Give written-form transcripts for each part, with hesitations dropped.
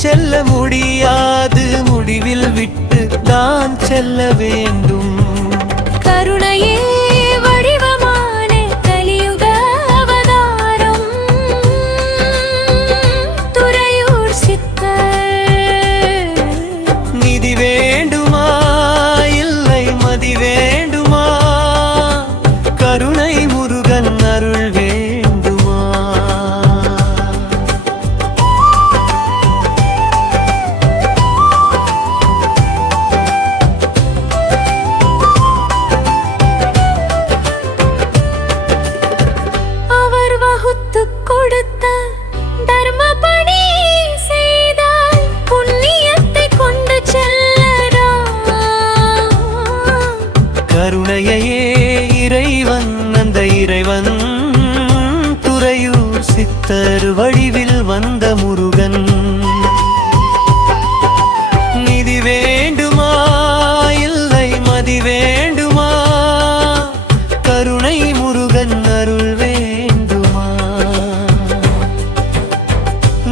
செல்ல முடியாது, முடிவில் விட்டு தான் செல்ல வேண்டும். கருணையே வடிவமான கலியுக அவதாரம் துறையூர் சித்தர். நிதி வேண்டுமா இல்லை மதி வேண்டுமா, கருணை முருகன் அருள் வேண்டுமா. அவர் வகுத்துக் கொடுத்த தர்மப்படி செய்தால் புண்ணியத்தை கொண்டு செல்லலாம். கருணையே இறைவன், அந்த இறைவன் துறையூர் சித்தர் வடிவில் வந்த முருகன். நிதி வேண்டுமா இல்லை மதி வேண்டுமா, கருணை முருகன் அருள் வேண்டுமா.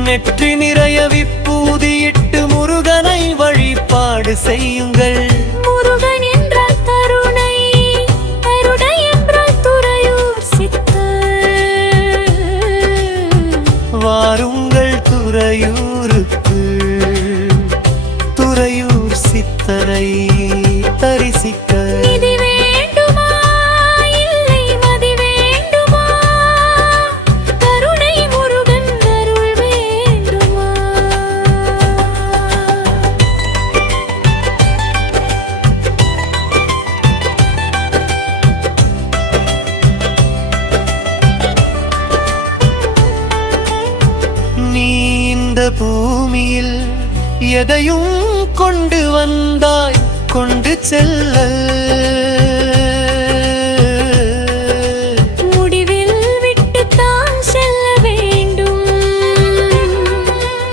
நெற்றி நிறைய விப்பூதியிட்டு முருகனை வழிபாடு செய்யுங்கள். முருகன் என்றால் கருணை, கருணை என்றால் துறையூர் சித்தர். வாருங்கள் துறையூருக்கு, துறையூர் சித்தரை தரிசிக்க. நிதி வேண்டுமா இல்லை மதி வேண்டுமா, கருணை முருகன் அருள் வேண்டுமா. நீ இந்த பூமியில் எதையும் கொண்டு வந்தாய், கொண்டு செல்ல முடிவில் விட்டுத்தான் செல்ல வேண்டும்.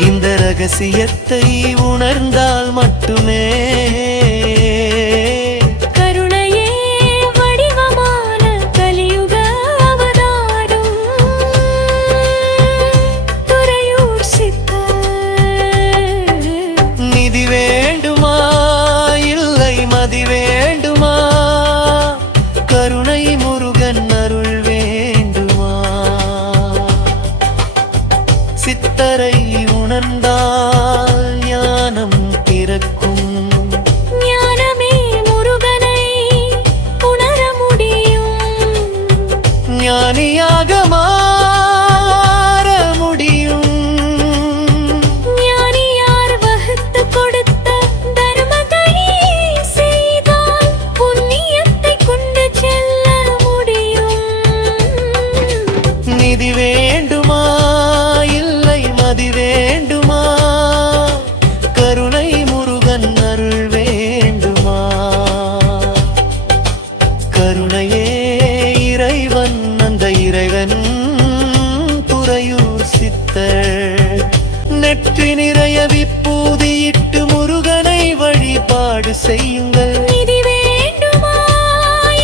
இந்த ரகசியத்தை உணர்ந்தால் மட்டுமே கருணையே வடிவமான கலியுக அவதாரம் துறையூர் சித்தர். நிதி வேண்டுமா இல்லை மதி வேண்டுமா, கருணை முருகன் அருள் வேண்டுமா. சித்தரை உணர்ந்தால் ஞானம் பிறக்கும். ஞானமே முருகனை உணர முடியும். ஞானியாக மாற முடியும். ஞானியார் வகுத்து கொடுத்த தர்மத்தை செய்தால் புண்ணியத்தை கொண்டு செல்ல முடியும். நிதி வேண்டுமா இல்லை மதி வேண்டுமா, கருணை முருகன் அருள் வேண்டுமா. கருணையே இறைவன், அந்த இறைவன் துறையூர் சித்தர். நெற்றி நிறைய விப்பூதியிட்டு முருகனை வழிபாடு செய்யுங்கள். நிதி வேண்டுமா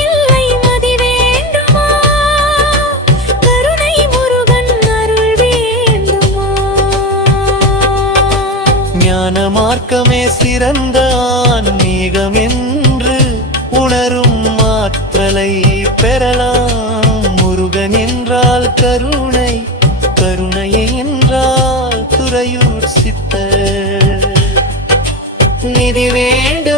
இல்லை மதி வேண்டுமா, கருணை முருகன் அருள் வேண்டுமா. ஞான மார்க்கமே சிறந்த ஆன்மீகம் என்று உணரும் ஆற்றலை பெறலாம். முருகன் என்றால் கருணை, கருணையை என்றால் துறையூர் சித்தர். நிதி வேண்டும்